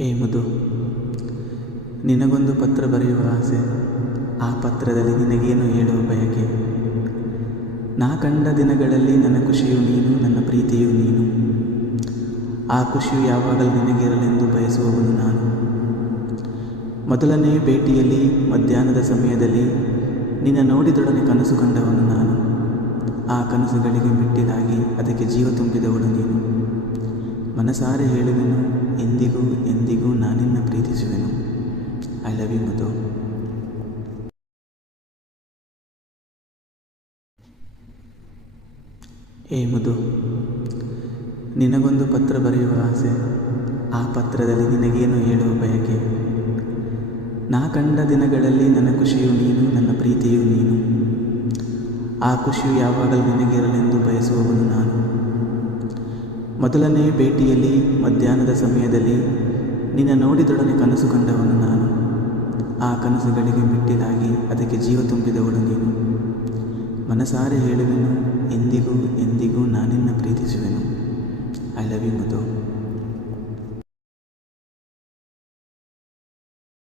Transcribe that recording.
ಏ ಮಧು, ನಿನಗೊಂದು ಪತ್ರ ಬರೆಯುವ ಆಸೆ. ಆ ಪತ್ರದಲ್ಲಿ ನಿನಗೇನು ಹೇಳುವ ಬಯಕೆ. ನಾ ಕಂಡ ದಿನಗಳಲ್ಲಿ ನನ್ನ ಖುಷಿಯು ನೀನು, ನನ್ನ ಪ್ರೀತಿಯು ನೀನು. ಆ ಖುಷಿಯು ಯಾವಾಗಲೂ ನಿನಗಿರಲೆಂದು ಬಯಸುವವನು ನಾನು. ಮೊದಲನೇ ಭೇಟಿಯಲ್ಲಿ ಮಧ್ಯಾಹ್ನದ ಸಮಯದಲ್ಲಿ ನಿನ್ನ ನೋಡಿದೊಡನೆ ಕನಸು ಕಂಡವನು ನಾನು. ಆ ಕನಸುಗಳಿಗೆ ಮೆಟ್ಟಿಲಾಗಿ ಅದಕ್ಕೆ ಜೀವ ತುಂಬಿದವಳು ನೀನು. ಮನಸಾರೆ ಹೇಳುವೆನು, ಎಂದಿಗೂ ಎಂದಿಗೂ ನಾನಿನ್ನ ಪ್ರೀತಿಸುವೆನು. ಐ ಲವ್ ಯು ಮಧು. ಏ ಮಧು, ನಿನಗೊಂದು ಪತ್ರ ಬರೆಯುವ ಆಸೆ. ಆ ಪತ್ರದಲ್ಲಿ ನಿನಗೇನು ಹೇಳುವ ಬಯಕೆ. ನಾ ಕಂಡ ದಿನಗಳಲ್ಲಿ ನನ್ನ ಖುಷಿಯು ನೀನು, ನನ್ನ ಪ್ರೀತಿಯು ನೀನು. ಆ ಖುಷಿಯು ಯಾವಾಗಲೂ ನಿನಗಿರಲೆಂದು ಬಯಸುವವನು ನಾನು. ಮೊದಲನೇ ಭೇಟಿಯಲ್ಲಿ ಮಧ್ಯಾಹ್ನದ ಸಮಯದಲ್ಲಿ ನಿನ್ನ ನೋಡಿದೊಡನೆ ಕನಸು ಕಂಡವನು ನಾನು. ಆ ಕನಸುಗಳಿಗೆ ಮೆಟ್ಟಿಲಾಗಿ ಅದಕ್ಕೆ ಜೀವ ತುಂಬಿದವಳು ನೀನು. ಮನಸಾರೆ ಹೇಳುವೆನು, ಎಂದಿಗೂ ಎಂದಿಗೂ ನಾನಿನ್ನ ಪ್ರೀತಿಸುವೆನು. I love you Madhu.